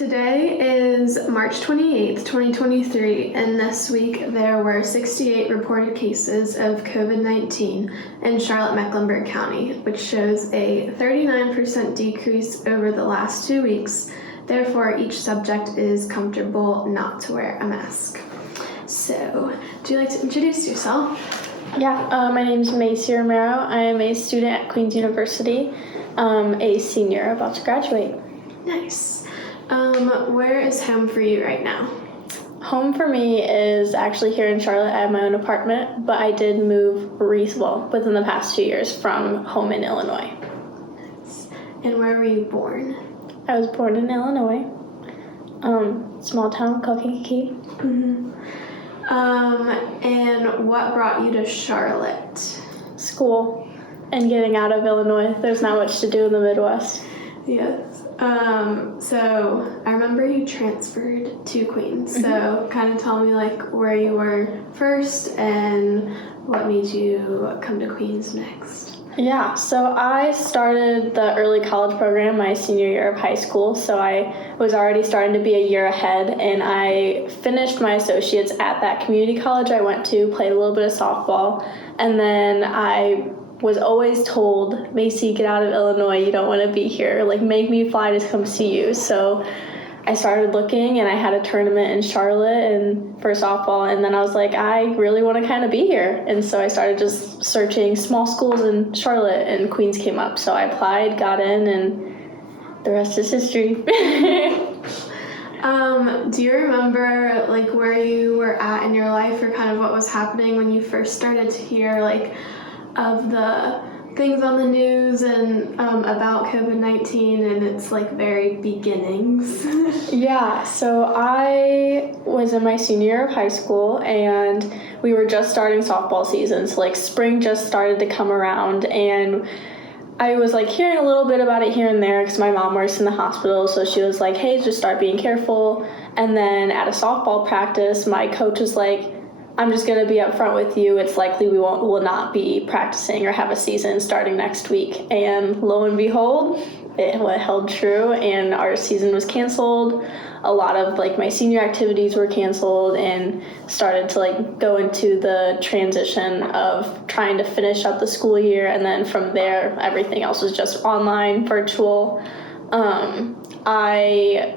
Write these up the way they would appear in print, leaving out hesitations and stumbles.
Today is March 28th, 2023, and this week there were 68 reported cases of COVID-19 in Charlotte-Mecklenburg County, which shows a 39% decrease over the last 2 weeks. Therefore, each subject is comfortable not to wear a mask. So, would you like to introduce yourself? Yeah, my name is Maci Romero. I am a student at Queen's University, a senior about to graduate. Nice. Where is home for you right now? Home for me is actually here in Charlotte. I have my own apartment, but I did move within the past 2 years from home in Illinois. Nice. And where were you born? I was born in Illinois, small town called Kankakee. Mm-hmm. And what brought you to Charlotte? School and getting out of Illinois. There's not much to do in the Midwest. Yes. So I remember you transferred to Queens. Mm-hmm. So kind of tell me where you were first and what made you come to Queens next. Yeah, so I started the early college program my senior year of high school, so I was already starting to be a year ahead, and I finished my associates at that community college I went to, played a little bit of softball, and then I was always told, Maci, get out of Illinois, you don't want to be here, make me fly to come see you. So I started looking, and I had a tournament in Charlotte for softball, and then I was like, I really want to kind of be here. And so I started just searching small schools in Charlotte, and Queens came up. So I applied, got in, and the rest is history. Do you remember where you were at in your life, or kind of what was happening when you first started to hear of the things on the news and about COVID-19 and its very beginnings? Yeah, so I was in my senior year of high school, and we were just starting softball season, so spring just started to come around, and I was hearing a little bit about it here and there because my mom works in the hospital, so she was like, hey, just start being careful. And then at a softball practice, my coach was like, I'm just going to be upfront with you. It's likely we will not be practicing or have a season starting next week. And lo and behold, it held true, and our season was canceled. A lot of my senior activities were canceled, and started to go into the transition of trying to finish up the school year. And then from there, everything else was just online, virtual. I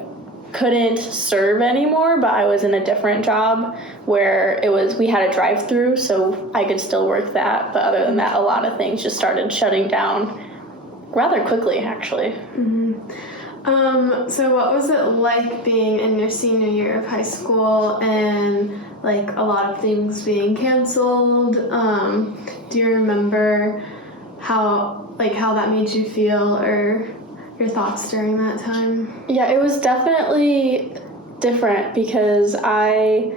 couldn't serve anymore, but I was in a different job where we had a drive-through, so I could still work that. But other than that, a lot of things just started shutting down rather quickly, actually. Mm-hmm. So what was it like being in your senior year of high school and a lot of things being canceled? Do you remember how that made you feel, or your thoughts during that time? Yeah, it was definitely different because I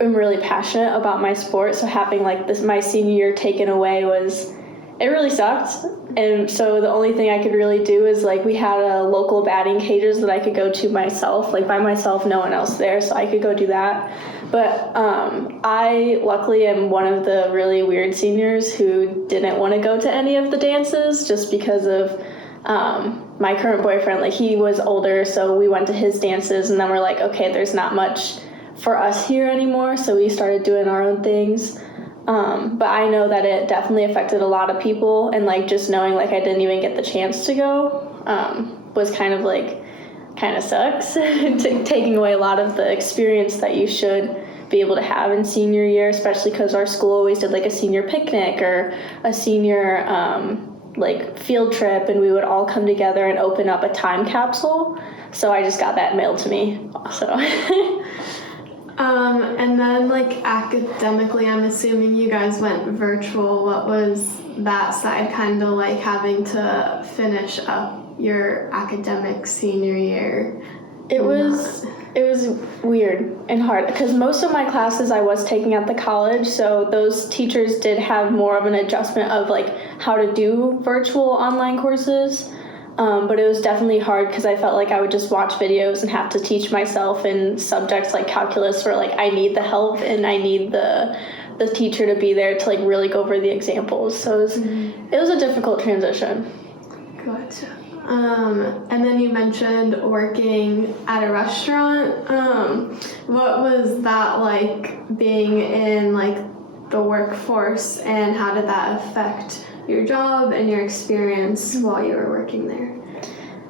am really passionate about my sport, so having my senior year taken away it really sucked. And so the only thing I could really do is we had a local batting cages that I could go to myself, by myself, no one else there, so I could go do that. But I luckily am one of the really weird seniors who didn't want to go to any of the dances just because of my current boyfriend. He was older, so we went to his dances, and then we're okay, there's not much for us here anymore, so we started doing our own things. But I know that it definitely affected a lot of people, and just knowing I didn't even get the chance to go was kind of sucks. Taking away a lot of the experience that you should be able to have in senior year, especially because our school always did a senior picnic or a senior field trip, and we would all come together and open up a time capsule. So I just got that mailed to me also. And then academically, I'm assuming you guys went virtual. What was that side kind of having to finish up your academic senior year? It was weird and hard because most of my classes I was taking at the college, so those teachers did have more of an adjustment of how to do virtual online courses. But it was definitely hard because I felt I would just watch videos and have to teach myself in subjects like calculus where I need the help and I need the teacher to be there to really go over the examples. So it was a difficult transition. Gotcha. And then you mentioned working at a restaurant. What was that like being in like the workforce, and how did that affect your job and your experience while you were working there?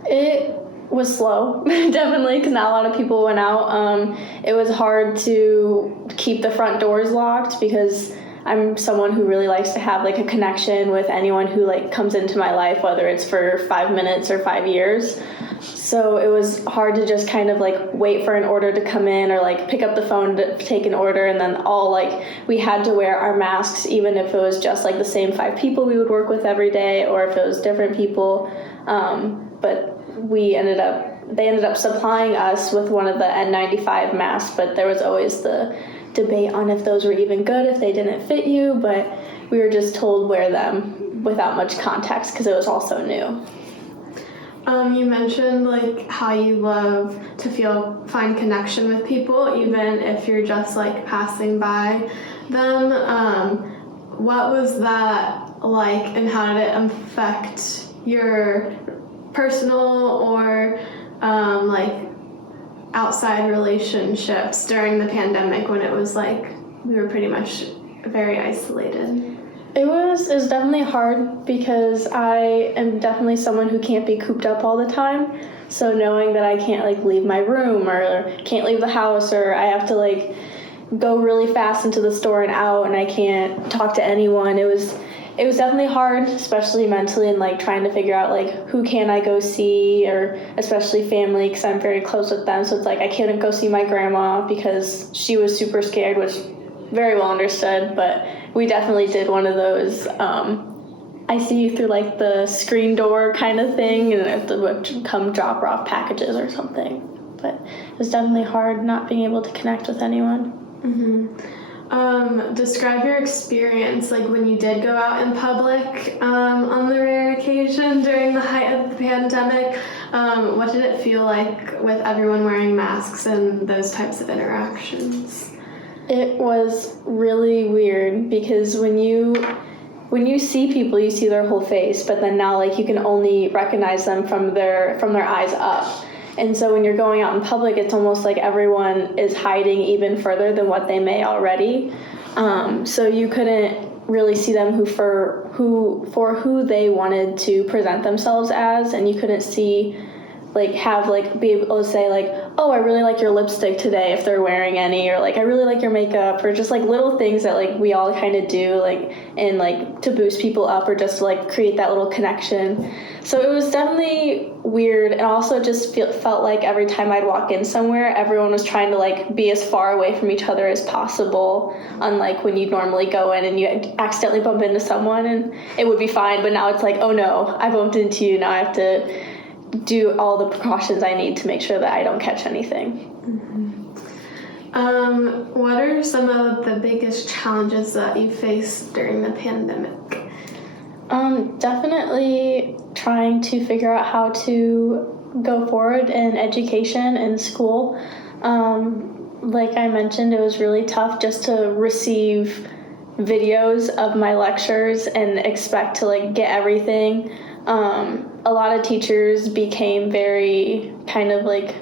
It was slow, definitely, because not a lot of people went out. It was hard to keep the front doors locked because I'm someone who really likes to have like a connection with anyone who like comes into my life, whether it's for 5 minutes or 5 years. So it was hard to just kind of like wait for an order to come in or like pick up the phone to take an order, and then all like we had to wear our masks even if it was just like the same 5 people we would work with every day or if it was different people. But they ended up supplying us with one of the N95 masks, but there was always the debate on if those were even good if they didn't fit you, but we were just told wear them without much context because it was all so new. You mentioned like how you love to find connection with people even if you're just like passing by them. What was that like, and how did it affect your personal or like outside relationships during the pandemic when it was like we were pretty much very isolated? It was definitely hard because I am definitely someone who can't be cooped up all the time. So knowing that I can't like leave my room or can't leave the house, or I have to like go really fast into the store and out and I can't talk to anyone, it was definitely hard, especially mentally, and like trying to figure out like who can I go see, or especially family because I'm very close with them. So it's like I couldn't go see my grandma because she was super scared, which very well understood, but we definitely did one of those I see you through like the screen door kind of thing, and have to come drop off packages or something. But it was definitely hard not being able to connect with anyone. Describe your experience like when you did go out in public on the rare occasion during the height of the pandemic. What did it feel like with everyone wearing masks and those types of interactions? It was really weird because when you see people, you see their whole face, but then now like you can only recognize them from their eyes up. And so when you're going out in public, it's almost like everyone is hiding even further than what they may already. So you couldn't really see them for who they wanted to present themselves as, and you couldn't see be able to say like, oh, I really like your lipstick today if they're wearing any, or like I really like your makeup, or just like little things that like we all kind of do like and like to boost people up or just to like create that little connection. So it was definitely weird, and also just felt like every time I'd walk in somewhere, everyone was trying to like be as far away from each other as possible, unlike when you normally go in and you accidentally bump into someone and it would be fine, but now it's like, oh no, I bumped into you, now I have to do all the precautions I need to make sure that I don't catch anything. What are some of the biggest challenges that you faced during the pandemic? Definitely trying to figure out how to go forward in education and school. Like I mentioned, it was really tough just to receive videos of my lectures and expect to like get everything. A lot of teachers became very kind of like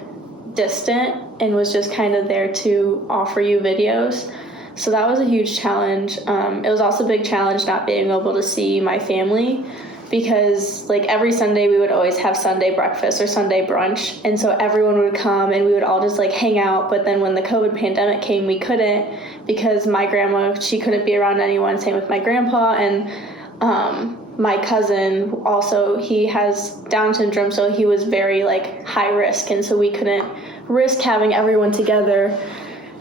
distant and was just kind of there to offer you videos. So that was a huge challenge. It was also a big challenge not being able to see my family, because like every Sunday we would always have Sunday breakfast or Sunday brunch, and so everyone would come and we would all just like hang out. But then when the COVID pandemic came, we couldn't, because my grandma, she couldn't be around anyone, same with my grandpa, and my cousin also, he has Down syndrome, so he was very like high risk, and so we couldn't risk having everyone together,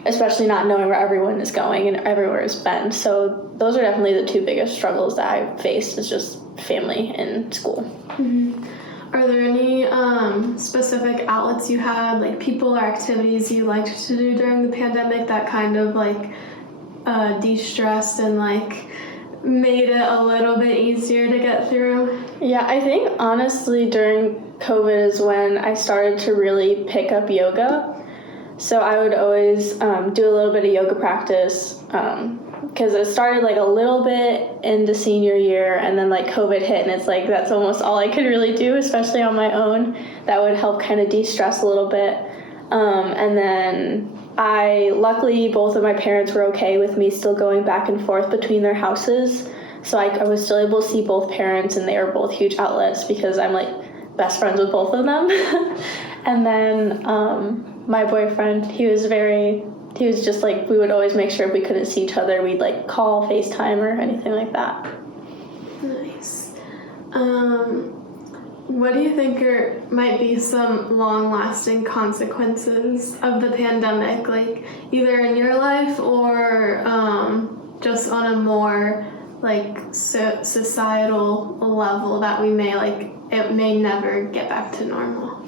especially not knowing where everyone is going and everywhere has been. So those are definitely the two biggest struggles that I faced, is just family and school. Are there any specific outlets you had, like people or activities you liked to do during the pandemic that kind of like de-stressed and like made it a little bit easier to get through? Yeah, I think honestly during COVID is when I started to really pick up yoga. So I would always do a little bit of yoga practice because it started like a little bit into senior year, and then like COVID hit, and it's like that's almost all I could really do, especially on my own. That would help kind of de-stress a little bit. And then luckily both of my parents were okay with me still going back and forth between their houses. So I was still able to see both parents, and they are both huge outlets because I'm like best friends with both of them. And then my boyfriend, he was just like, we would always make sure if we couldn't see each other, we'd like call, FaceTime, or anything like that. Nice. What do you think might be some long-lasting consequences of the pandemic, like either in your life or just on a more like societal level that we may it may never get back to normal?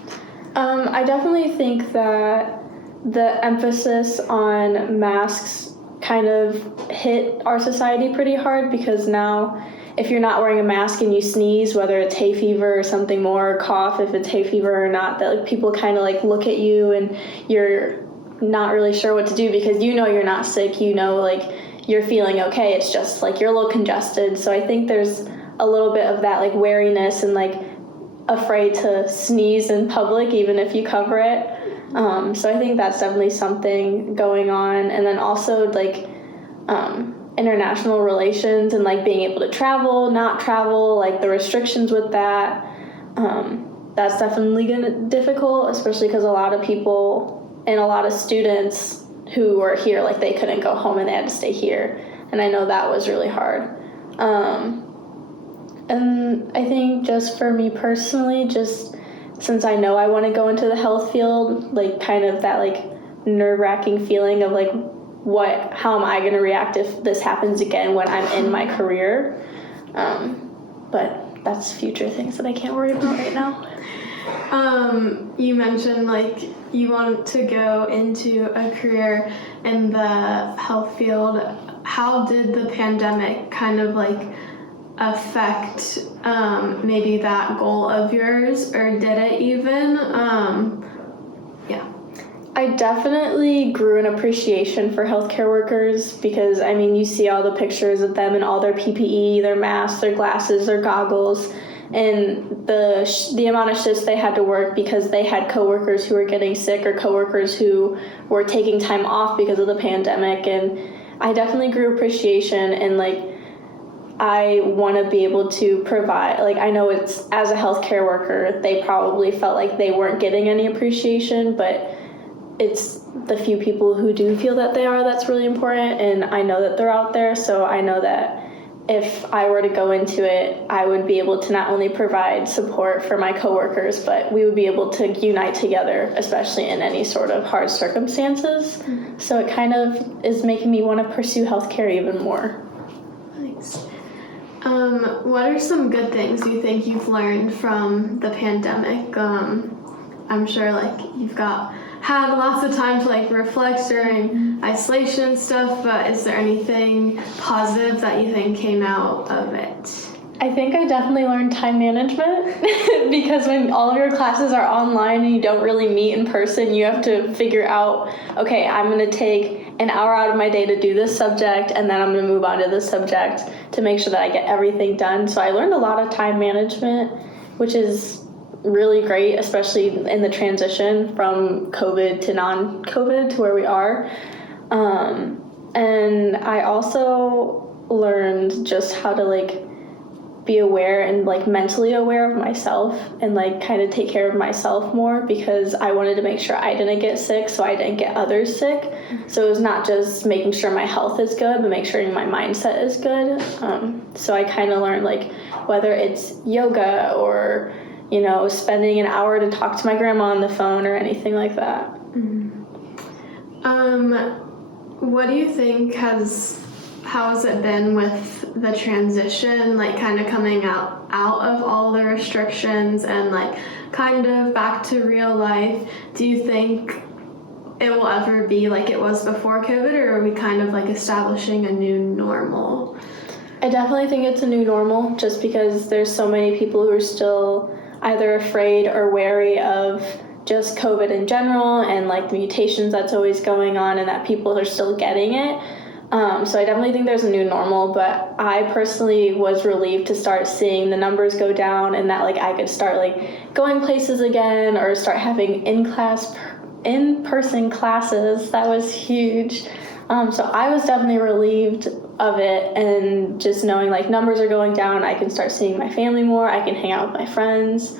I definitely think that the emphasis on masks kind of hit our society pretty hard, because now if you're not wearing a mask and you sneeze, whether it's hay fever or something more, or cough if it's hay fever or not, that like people kind of like look at you and you're not really sure what to do, because you know you're not sick, you know like you're feeling okay, it's just like you're a little congested. So I think there's a little bit of that like wariness and like afraid to sneeze in public even if you cover it. So I think that's definitely something going on. And then also like international relations and like being able to travel, not travel, like the restrictions with that. That's definitely difficult, especially because a lot of people and a lot of students who were here, like they couldn't go home and they had to stay here. And I know that was really hard. And I think just for me personally, just since I know I want to go into the health field, like kind of that like nerve-wracking feeling of like how am I going to react if this happens again when I'm in my career? But that's future things that I can't worry about right now. You mentioned like you want to go into a career in the health field. How did the pandemic kind of like affect maybe that goal of yours, or did it even? Yeah. I definitely grew an appreciation for healthcare workers, because I mean you see all the pictures of them and all their PPE, their masks, their glasses, their goggles, and the amount of shifts they had to work because they had coworkers who were getting sick or coworkers who were taking time off because of the pandemic. And I definitely grew appreciation, and like I want to be able to provide, like I know it's as a healthcare worker they probably felt like they weren't getting any appreciation, but it's the few people who do feel that they are that's really important, and I know that they're out there. So I know that if I were to go into it, I would be able to not only provide support for my coworkers, but we would be able to unite together, especially in any sort of hard circumstances. Mm-hmm. So it kind of is making me want to pursue healthcare even more. Thanks. What are some good things you think you've learned from the pandemic? I'm sure like you've had lots of time to like reflect during isolation and stuff, but is there anything positive that you think came out of it? I think I definitely learned time management because when all of your classes are online and you don't really meet in person, you have to figure out, okay, I'm going to take an hour out of my day to do this subject, and then I'm going to move on to this subject to make sure that I get everything done. So I learned a lot of time management, which is really great, especially in the transition from COVID to non-COVID to where we are. And I also learned just how to like be aware and like mentally aware of myself and like kind of take care of myself more, because I wanted to make sure I didn't get sick so I didn't get others sick. Mm-hmm. So it was not just making sure my health is good, but make sure my mindset is good. So I kind of learned like whether it's yoga or spending an hour to talk to my grandma on the phone or anything like that. Mm-hmm. What do you think how has it been with the transition, like kind of coming out of all the restrictions and like kind of back to real life? Do you think it will ever be like it was before COVID, or are we kind of like establishing a new normal? I definitely think it's a new normal, just because there's so many people who are still either afraid or wary of just COVID in general and like the mutations that's always going on, and that people are still getting it. So I definitely think there's a new normal, but I personally was relieved to start seeing the numbers go down and that like I could start like going places again or start having in-person classes. That was huge. So I was definitely relieved of it, and just knowing like numbers are going down, I can start seeing my family more, I can hang out with my friends.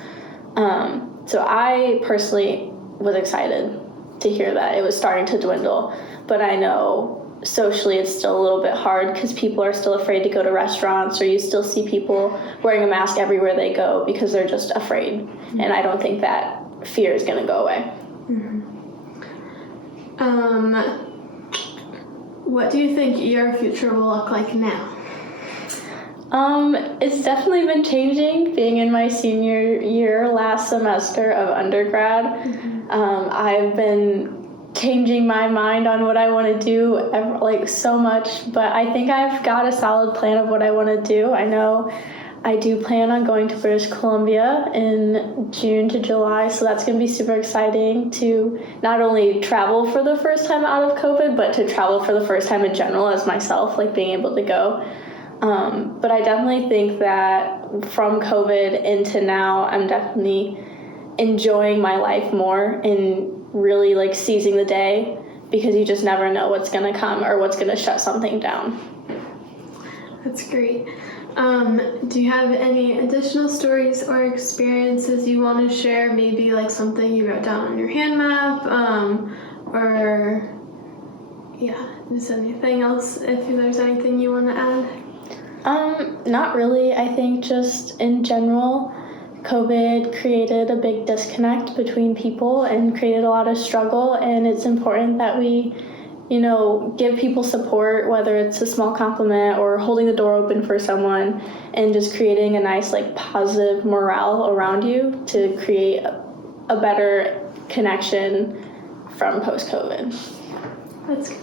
So I personally was excited to hear that it was starting to dwindle, but I know socially it's still a little bit hard because people are still afraid to go to restaurants, or you still see people wearing a mask everywhere they go because they're just afraid. Mm-hmm. And I don't think that fear is going to go away. Mm-hmm. What do you think your future will look like now? It's definitely been changing being in my senior year last semester of undergrad. Mm-hmm. I've been changing my mind on what I want to do like so much, but I think I've got a solid plan of what I want to do. I know I do plan on going to British Columbia in June to July, so that's going to be super exciting to not only travel for the first time out of COVID, but to travel for the first time in general as myself, like being able to go. But I definitely think that from COVID into now, I'm definitely enjoying my life more and really like seizing the day, because you just never know what's going to come or what's going to shut something down. That's great. Do you have any additional stories or experiences you want to share? Maybe like something you wrote down on your hand map, or just anything else, if there's anything you want to add? Not really. I think just in general, COVID created a big disconnect between people and created a lot of struggle, and it's important that we, give people support, whether it's a small compliment or holding the door open for someone, and just creating a nice, like, positive morale around you to create a better connection from post-COVID. That's good.